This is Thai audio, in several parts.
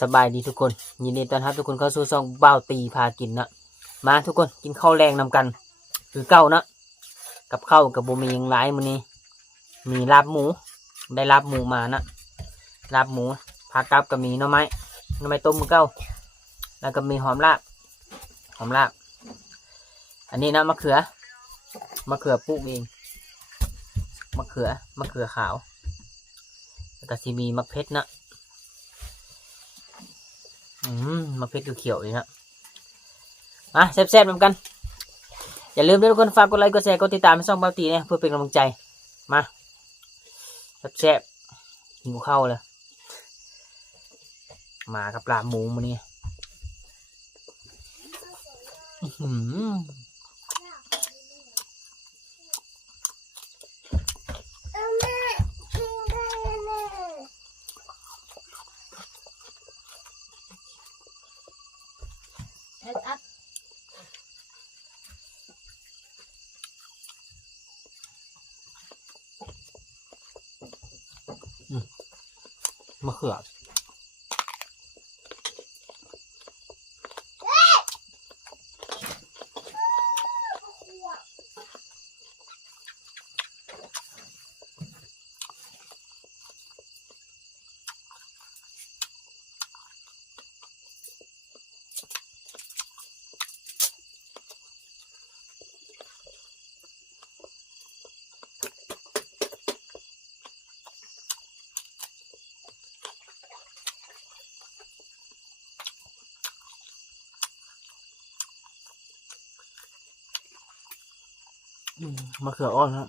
สบายดีทุกคนยินดีต้อนรับทุกคนเข้าสู่ช่องบ่าวตีพากินนะมาทุกคนกินข้าวแรงนำกันคือเก้านะกับข้าวกับบุมีอย่างไรมื้อนี้มีลาบหมูได้ลาบหมูมานะลาบหมูผักกับก็มีหน่อไม้ต้มมือเก้าแล้วก็มีหอมลาบอันนี้นะมะเขือปลูกเองมะเขือขาวแล้วก็ซีมีมะเขือนะมะเขือเขียวๆเลยนะมาแซ่บๆเหมือนกันอย่าลืมด้วยทุกคนฝากกดไลค์กดแชร์กดติดตามให้ช่องบ่าวตีเนี่ยเพื่อเป็นกำลังใจมาแซ่บๆหิวข้าวเลยมากับปลาหมูมาเนี่ยมะเขืออ่อนครับ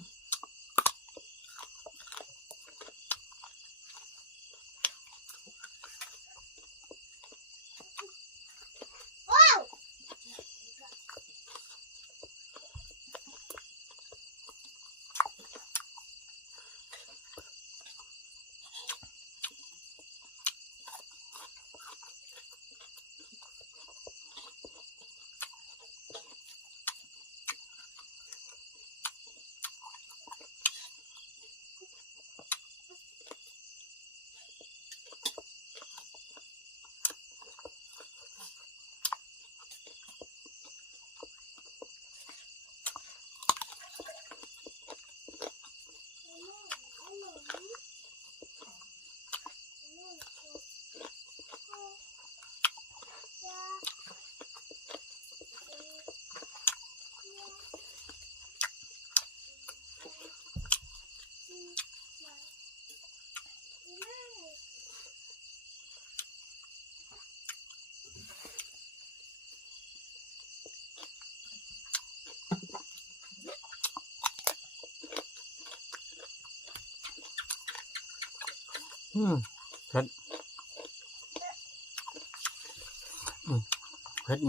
เผ็ดเผ็ด